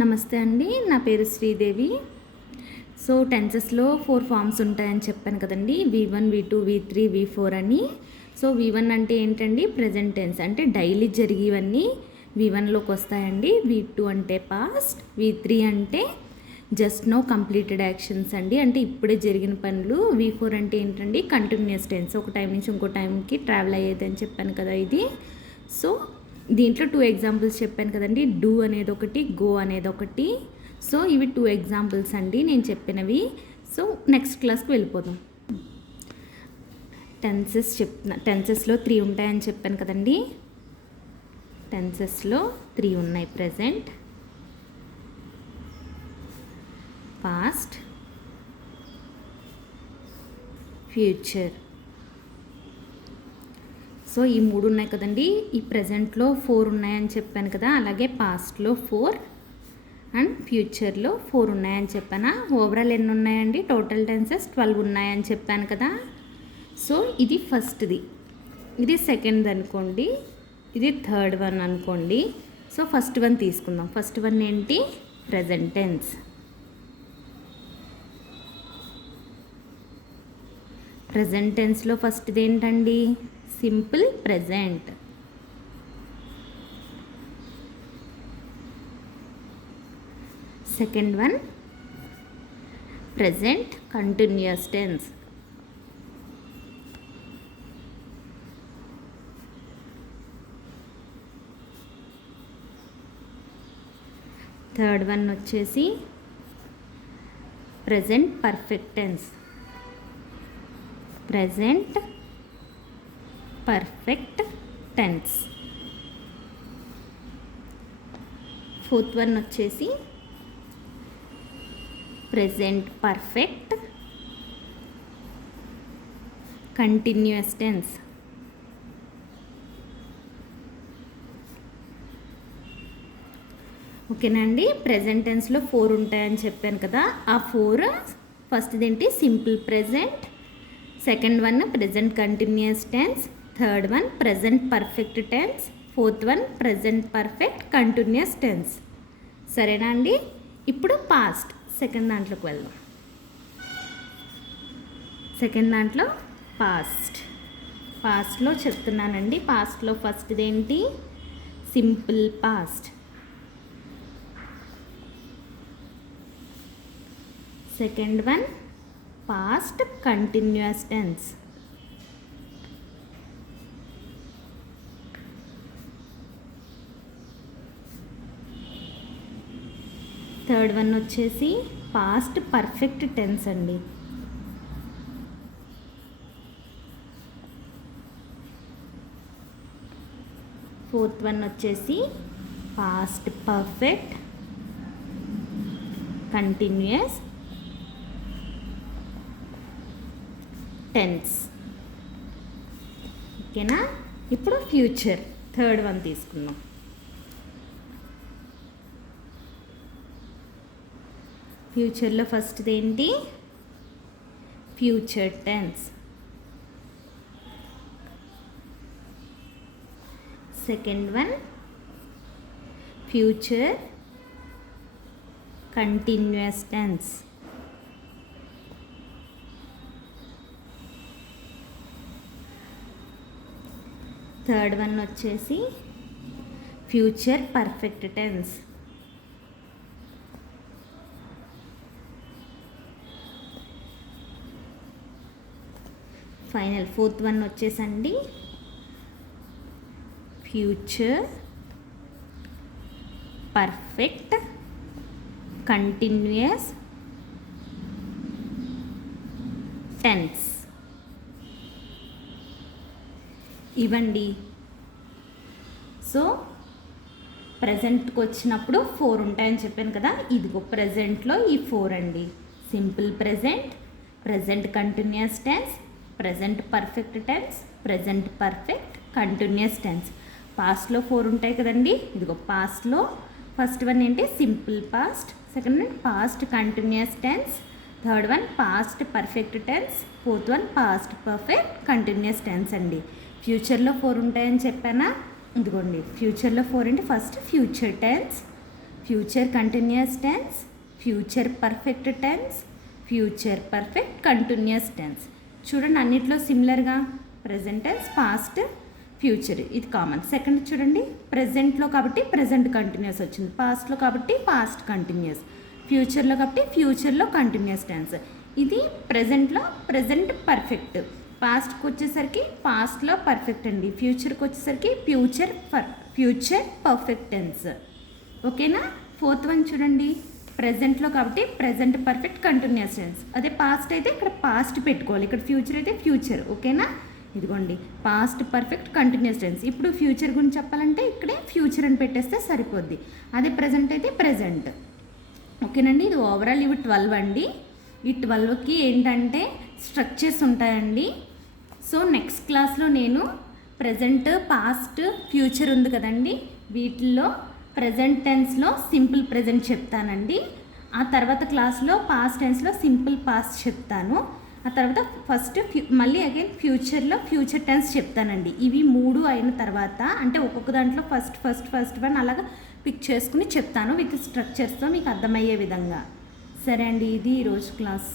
నమస్తే అండి. నా పేరు శ్రీదేవి. సో టెన్సెస్లో 4 ఫార్మ్స్ ఉంటాయని చెప్పాను కదండి. V1, V2, V3, V4 అని. సో V1 అంటే ఏంటండి? ప్రెజెంట్ టెన్స్, అంటే డైలీ జరిగేవన్నీ V1లోకి వస్తాయండి. V2 అంటే పాస్ట్, V3 అంటే జస్ట్ నో కంప్లీటెడ్ యాక్షన్స్ అండి, అంటే ఇప్పుడే జరిగిన పనులు. V4 అంటే ఏంటండి? కంటిన్యూస్ టెన్స్, ఒక టైం నుంచి ఇంకో టైంకి ట్రావెల్ అయ్యేది అని చెప్పాను కదా ఇది. సో దీంట్లో 2 ఎగ్జాంపుల్స్ చెప్పాను కదండి. డూ అనేది ఒకటి, గో అనేది ఒకటి. సో ఇవి 2 ఎగ్జాంపుల్స్ అండి నేను చెప్పినవి. సో నెక్స్ట్ క్లాస్కి వెళ్ళిపోదాం. టెన్సెస్లో 3 ఉంటాయని చెప్పాను కదండి. టెన్సెస్లో 3 ఉన్నాయి: ప్రెజెంట్, పాస్ట్, ఫ్యూచర్. సో ఈ 3 ఉన్నాయి కదండి. ఈ ప్రజెంట్లో 4 ఉన్నాయని చెప్పాను కదా, అలాగే పాస్ట్లో 4 అండ్ ఫ్యూచర్లో 4 ఉన్నాయని చెప్పాను. ఓవరాల్ ఎన్ని ఉన్నాయండి? టోటల్ టెన్సెస్ 12 ఉన్నాయని చెప్పాను కదా. సో ఇది ఫస్ట్ది, ఇది సెకండ్ అనుకోండి, ఇది థర్డ్ వన్ అనుకోండి. సో ఫస్ట్ వన్ తీసుకుందాం. ఫస్ట్ వన్ ఏంటి? Present tense. ప్రెజెంట్ టెన్స్లో ఫస్ట్ది ఏంటండి? Simple present. Second one present continuous tense. Third one వచ్చేసి present perfect tense. Present perfect tense. Fourth one వచ్చేసి ప్రెజెంట్ పర్ఫెక్ట్ కంటిన్యూస్ టెన్స్. ఓకేనా అండి. ప్రెజెంట్ టెన్స్లో 4 ఉంటాయని చెప్పాను కదా. ఆ 4 ఫస్ట్ది ఏంటి? Simple present. Second one present continuous tense. Third one present perfect tense. Fourth one present perfect continuous tense. సరేనా అండి. ఇప్పుడు పాస్ట్, సెకండ్ దాంట్లోకి వెళ్దాం. సెకండ్ దాంట్లో పాస్ట్లో చెప్తున్నానండి. పాస్ట్లో ఫస్ట్ది ఏంటి? Simple past. Second one past continuous tense. Third one వచ్చేసి పాస్ట్ పర్ఫెక్ట్ టెన్స్ అండి. ఫోర్త్ వన్ వచ్చేసి పాస్ట్ పర్ఫెక్ట్ కంటిన్యూస్ టెన్స్. ఓకేనా. ఇప్పుడు ఫ్యూచర్, థర్డ్ వన్ తీసుకుందాం. ఫ్యూచర్లో ఫస్ట్ది ఏంటి? Future tense. Second one future continuous tense. Third one వచ్చేసి future perfect tense. Final fourth one వచ్చేసండి ఫ్యూచర్ పర్ఫెక్ట్ కంటిన్యూస్ టెన్స్. ఇవ్వండి. సో ప్రజెంట్కి వచ్చినప్పుడు 4 ఉంటాయని చెప్పాను కదా. ఇదిగో ప్రజెంట్లో ఈ 4 అండి. Simple present, present continuous tense, present perfect tense, present perfect continuous tense. పాస్ట్లో 4 ఉంటాయి కదండి. ఇదిగో పాస్ట్లో ఫస్ట్ వన్ ఏంటి? Simple past. Second one past continuous tense. Third one past perfect tense. Fourth one past perfect continuous tense అండి. ఫ్యూచర్లో 4 ఉంటాయని చెప్పానా. ఇదిగోండి ఫ్యూచర్లో 4 అంటే first future tense, future continuous tense, future perfect tense, future perfect continuous tense. చూడండి అన్నిట్లో సిమిలర్గా ప్రెజెంట్ టెన్స్, పాస్ట్, ఫ్యూచర్ ఇది కామన్. సెకండ్ చూడండి ప్రెజెంట్లో కాబట్టి ప్రెజెంట్ కంటిన్యూస్ వచ్చింది, పాస్ట్లో కాబట్టి పాస్ట్ కంటిన్యూస్, ఫ్యూచర్లో కాబట్టి ఫ్యూచర్లో కంటిన్యూస్ టెన్స్. ఇది ప్రెజెంట్లో ప్రెజెంట్ పర్ఫెక్ట్, పాస్ట్కి వచ్చేసరికి పాస్ట్లో పర్ఫెక్ట్ అండి, ఫ్యూచర్కి వచ్చేసరికి ఫ్యూచర్ పర్ఫెక్ట్ టెన్స్. ఓకేనా. ఫోర్త్ వన్ చూడండి ప్రెజెంట్లో కాబట్టి ప్రెజెంట్ పర్ఫెక్ట్ కంటిన్యూస్ టెన్స్. అదే పాస్ట్ అయితే ఇక్కడ పాస్ట్ పెట్టుకోవాలి, ఇక్కడ ఫ్యూచర్ అయితే ఫ్యూచర్. ఓకేనా. ఇదిగోండి పాస్ట్ పర్ఫెక్ట్ కంటిన్యూస్ టెన్స్. ఇప్పుడు ఫ్యూచర్ గురించి చెప్పాలంటే ఇక్కడే ఫ్యూచర్ అని పెట్టేస్తే సరిపోద్ది. అదే ప్రెజెంట్ అయితే ప్రెజెంట్. ఓకేనండి. ఇది ఓవరాల్ ఇవి 12 అండి. ఈ 12కి ఏంటంటే స్ట్రక్చర్స్ ఉంటాయండి. సో నెక్స్ట్ క్లాస్లో నేను ప్రెజెంట్, పాస్ట్, ఫ్యూచర్ ఉంది కదండి, వీటిల్లో ప్రెజెంట్ టెన్స్లో సింపుల్ ప్రెజెంట్ చెప్తానండి. ఆ తర్వాత క్లాస్లో పాస్ట్ టెన్స్లో సింపుల్ పాస్ట్ చెప్తాను. ఆ తర్వాత మళ్ళీ అగైన్ ఫ్యూచర్లో ఫ్యూచర్ టెన్స్ చెప్తానండి. ఇవి 3 అయిన తర్వాత అంటే ఒక్కొక్క దాంట్లో ఫస్ట్ వన్ అలాగా పిక్ చేసుకుని చెప్తాను విత్ స్ట్రక్చర్స్తో మీకు అర్థమయ్యే విధంగా. సరే అండి, ఇది ఈరోజు క్లాస్.